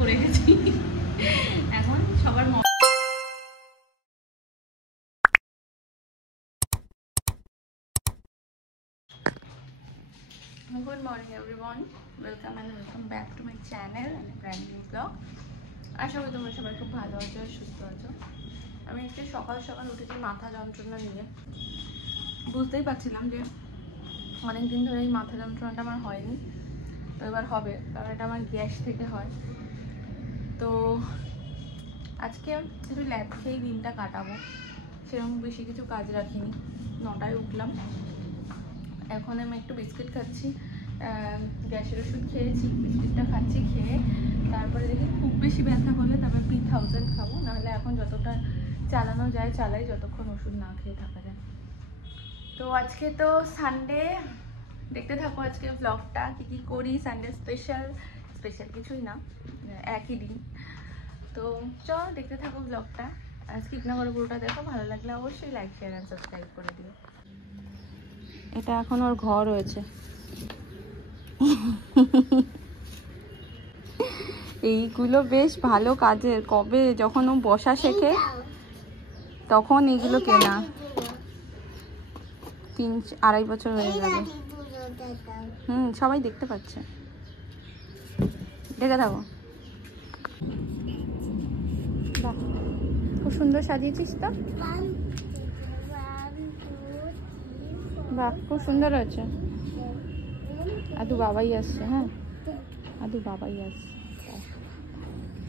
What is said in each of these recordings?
করে গেছি এখন সবার Good morning everyone, welcome and welcome back to my channel and a brand new vlog. আশা করি তোমরা সবাই খুব ভালো আছো আর সুস্থ আছো। আমি একটু সকাল সকাল উঠেছি মাথা যন্ত্রণা নিয়ে। বুঝতেই পারছিলাম যে অনেকদিন ধরে এই মাথা যন্ত্রণাটা আমার হয়নি, তো এবার হবে, কারণ এটা আমার গ্যাস থেকে হয়। তো আজকে একটু ল্যাব খেয়েই দিনটা কাটাবো, সেরকম বেশি কিছু কাজ রাখিনি। 9টায় উঠলাম, এখন আমি একটু বিস্কিট খাচ্ছি, গ্যাসের ওষুধ খেয়েছি, বিস্কিটটা খাচ্ছি, খেয়ে তারপরে দেখি খুব বেশি ব্যথা হলে তারপর P1000 খাবো, নাহলে এখন যতটা চালানো যায় চালাই, যতক্ষণ ওষুধ না খেয়ে থাকা যায়। তো আজকে তো সানডে, দেখতে থাকো আজকে ব্লগটা, কী কী করি। সানডে স্পেশাল কিছুই না, একই দিন। তো চল দেখতে থাকো ব্লগটা, স্কিপ না করে পুরোটা দেখো। ভালো লাগলে অবশ্যই লাইক শেয়ার অ্যান্ড সাবস্ক্রাইব করে দিও। এটা এখন ওর ঘর হয়েছে। এইগুলো বেশ ভালো কাজের, কবে যখন ও বসা শেখে তখন এইগুলো কেনা, 3-2.5 বছর হয়ে যাবে। সবাই দেখতে পাচ্ছে, দেখে থাকো। বাহ, খুব সুন্দর সাজিয়েছিস তো। বাহ, খুব সুন্দর হয়েছে। আদু বাবাই আসছে, হ্যাঁ আদু বাবাই আসছে।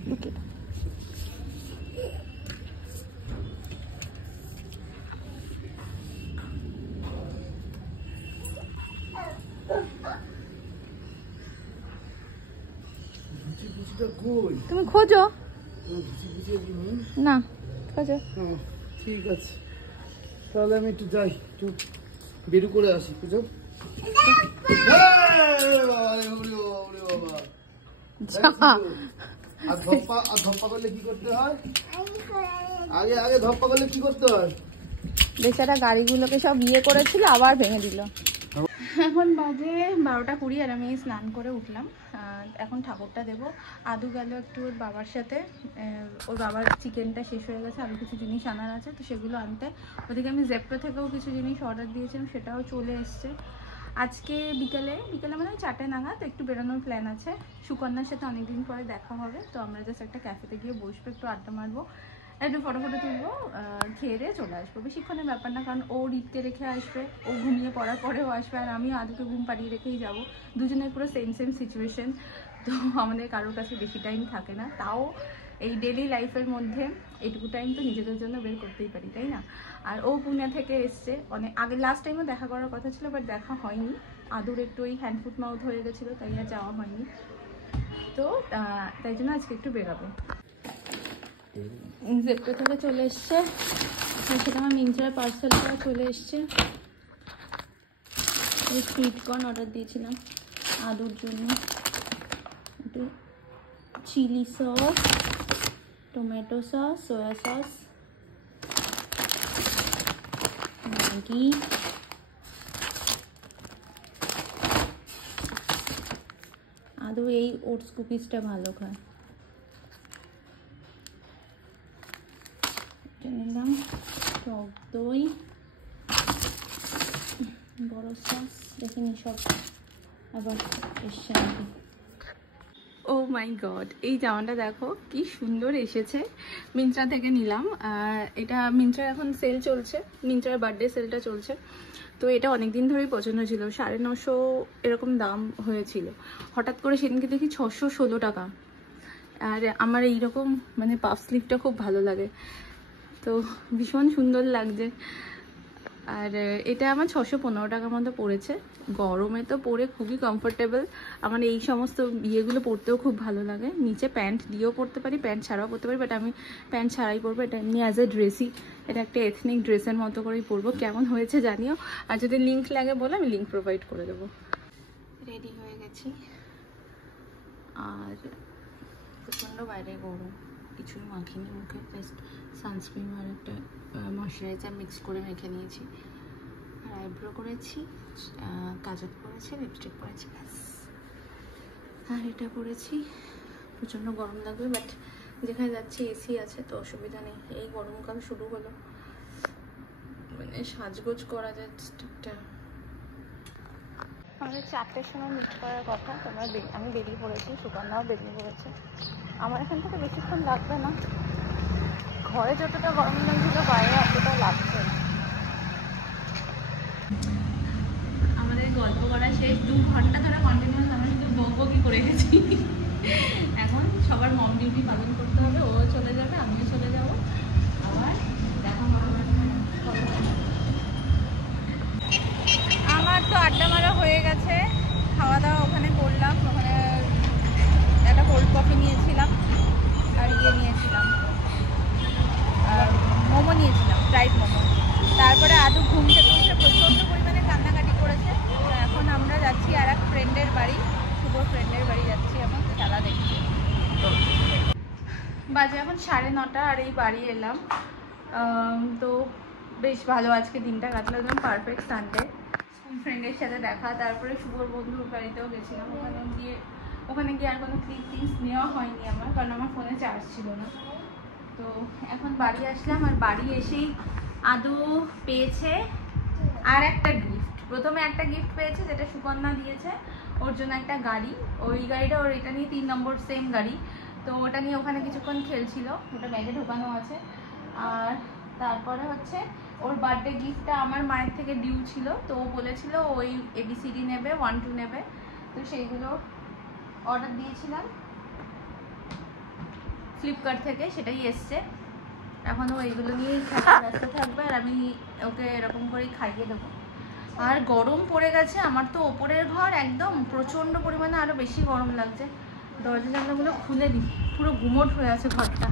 লুকে তুমি খোঁজো না, খোঁজো। ঠিক আছে, তাহলে আমি একটু যাই, একটু বেরু করে আসি। খুঁজো আর ধপ্পা করলে কি করতে হয়? আগে ধপ্পা করলে কি করতে হয়? বেচারা গাড়িগুলোকে সব বিয়ে করেছিল, আবার ভেঙে দিল। এখন বাজে 12:20 আর আমি স্নান করে উঠলাম। এখন ঠাকুরটা দেবো। আদু গেল একটু ওর বাবার সাথে, ওর বাবার চিকেনটা শেষ হয়ে গেছে, আরও কিছু জিনিস আনার আছে, তো সেগুলো আনতে। ওদিকে আমি জেপ্টো থেকেও কিছু জিনিস অর্ডার দিয়েছিলাম, সেটাও চলে এসছে। আজকে বিকেলে মানে 4টে নাগাদ একটু বেরোনোর প্ল্যান আছে। সুকন্যার সাথে অনেকদিন পরে দেখা হবে, তো আমরা জাস্ট একটা ক্যাফেতে গিয়ে বসবো, একটু আড্ডা মারবো, একটু ফটো তুলবো, খেয়ে দিয়ে চলে আসবো। বেশিক্ষণের ব্যাপার না, কারণ ও রিতকে রেখে আসবে, ও ঘুমিয়ে পড়ার পরেও আসবে, আর আমি আদুকে ঘুম পাড়িয়ে রেখেই যাবো। দুজনের পুরো সেম সিচুয়েশন, তো আমাদের কারোর কাছে বেশি টাইম থাকে না। তাও এই ডেলি লাইফের মধ্যে এইটুকু টাইম তো নিজেদের জন্য বের করতেই পারি, তাই না? আর ও পুনে থেকে এসছে, অনেক আগে লাস্ট টাইমও দেখা করার কথা ছিল, বাট দেখা হয়নি। আদুর একটু ওই হ্যান্ড ফুট মাউথ হয়ে গেছিলো, তাই আর যাওয়া হয়নি। তো তাই জন্য আজকে একটু বেরোবো। জেপ্টো থেকে চলে এসছে, সেটা আমার মিন্ত্রার পার্সেলটা চলে এসছে। এই সুইট কর্ন অর্ডার দিয়েছিলাম আদুর জন্য, একটু chilli sauce, tomato sauce, soya sauce, Maggi, আদু এই ওটস কুকিজটা ভালো খায়। নিলাম টক দই, বড় সস, দেখিনি সব আবার এসছে নাকি। ও মাই গড, এই জামাটা দেখো কি সুন্দর এসেছে, মিন্ত্রা থেকে নিলাম। এটা মিন্ত্রার এখন সেল চলছে, মিন্ত্রার বার্থডে সেলটা চলছে, তো এটা অনেক দিন ধরেই পছন্দ ছিল। 950 এরকম দাম হয়েছিল, হঠাৎ করে সেদিনকে দেখি 616 টাকা। আর আমার এইরকম মানে পাফ স্লিভটা খুব ভালো লাগে, তো ভীষণ সুন্দর লাগছে। আর এটা আমার 615 টাকার মতো পড়েছে। গরমে তো পরে খুবই কমফোর্টেবল, আমার এই সমস্ত বিয়েগুলো পরতেও খুব ভালো লাগে। নিচে প্যান্ট দিয়েও পরতে পারি, প্যান্ট ছাড়াও পরতে পারি, বাট আমি প্যান্ট ছাড়াই পরবো। এটা এমনি অ্যাজ এ ড্রেসই, এটা একটা এথনিক ড্রেসের মতো করেই পরবো। কেমন হয়েছে জানিও, আর যদি লিঙ্ক লাগে বলে আমি লিঙ্ক প্রোভাইড করে দেবো। রেডি হয়ে গেছি, আর প্রচণ্ড বাইরে গরম, কিছুই মাখিনি মুখে, জাস্ট সানস্ক্রিন আর একটা ময়শ্চারাইজার মিক্স করে মেখে নিয়েছি। আর আইব্রো করেছি, কাজল করেছি, লিপস্টিক করেছি, ব্যাস। আর এটা পরেছি, প্রচণ্ড গরম লাগবে, বাট যেখানে যাচ্ছি এসি আছে তো অসুবিধা নেই। এই গরমকাল শুরু হলো, মানে সাজগোজ করা যাচ্ছে ঠিকঠাক। আমাদের 4টের সময় মিট করার কথা, আমি বেরিয়ে পড়েছি, সুকন্যাও বেরিয়ে পড়েছে। আমার এখান থেকে বেশিক্ষণ লাগবে না, ঘরে যতটা গরম লাগছিল বাইরে অতটা লাগছে না। আমাদের গল্প করা শেষ, 2 ঘন্টা ধরে কন্টিনিউয়াস আমরা শুধু বকবকি করে গেছি। এখন সবার মম ডিউটি পালন করতে হবে, ও চলে যাবে, আমিও চলে যাব, আবার দেখা হবে। আমার তো আড্ডা মারা হয়ে গেছে, খাওয়া দাওয়া ওখানে করলাম, ওখানে একটা কোল্ড কফি নিয়েছিলাম আর নিয়েছিলাম, আর মোমো নিয়েছিলাম, ফ্রাইড মোমো। তারপরে আদু ঘুম থেকে উঠে প্রচণ্ড পরিমাণে কান্নাকাটি করেছে। এখন আমরা যাচ্ছি আর এক ফ্রেন্ডের বাড়ি, শুভ ফ্রেন্ডের বাড়ি যাচ্ছি, এখন খেলা দেখছি। বাজে এখন 9:30 আর এই বাড়ি এলাম। তো বেশ ভালো আজকে দিনটা কাটলো, একদম পারফেক্ট সানডে। স্কুল ফ্রেন্ডের সাথে দেখা, তারপরে শুভর বন্ধুর বাড়িতেও গেছিলাম, ওখানে গিয়ে আর কোনো ক্লিপস নেওয়া হয়নি আমার, কারণ আমার ফোনে চার্জ ছিল না। তো এখন বাড়ি আসলাম, আর বাড়ি এসেই আদু পেয়েছে আর একটা গিফট। প্রথমে একটা গিফট পেয়েছে যেটা সুকন্যা দিয়েছে, ওর জন্য একটা গাড়ি। ওই গাড়িটা ওর এটা নিয়ে 3 নম্বর সেম গাড়ি, তো ওটা নিয়ে ওখানে কিছুক্ষণ খেলছিল, ওটা ব্যাগে ঢোকানো আছে। আর তারপরে হচ্ছে ওর বার্থডে গিফটটা আমার মায়ের থেকে ডিউ ছিল, তো ও বলেছিল ওই ABCD নেবে, 1-2 নেবে, তো সেইগুলো অর্ডার দিয়েছিলাম ফ্লিপকার্ট থেকে, সেটাই এসছে। এখন ও এইগুলো নিয়েই ব্যস্ত থাকবে, আর আমি ওকে এরকম করেই খাইয়ে দেবো। আর গরম পড়ে গেছে, আমার তো ওপরের ঘর একদম প্রচণ্ড পরিমাণে আরও বেশি গরম লাগছে। দরজা জানলাগুলো খুলে দিই, পুরো গুমোট হয়ে আছে ঘরটা।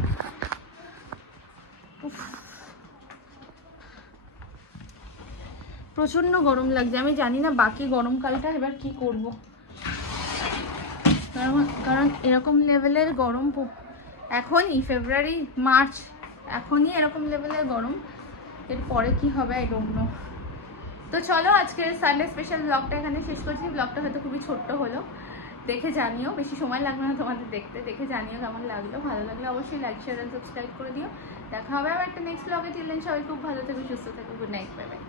প্রচণ্ড গরম লাগছে, আমি জানি না বাকি গরমকালটা এবার কি করব, কারণ এরকম লেভেলের গরম এখনই ফেব্রুয়ারি মার্চ, এখনই এরকম লেভেলের গরম, এরপরে কি হবে আই ডোন্ট নো। তো চলো আজকের সানডে স্পেশাল ব্লগটা এখানে শেষ করছি। ব্লগটা হয়তো খুবই ছোট্ট হলো, দেখে জানিও, বেশি সময় লাগবে না তোমাদের দেখতে, দেখে জানিও কেমন লাগলো। ভালো লাগলে অবশ্যই লাইক শেয়ার এন্ড সাবস্ক্রাইব করে দিও। দেখা হবে আবার একটা নেক্সট ব্লগে। টিল দেন সবাই খুব ভালো থেকো, সুস্থ থেকো, গুড নাইট, বাই বাই।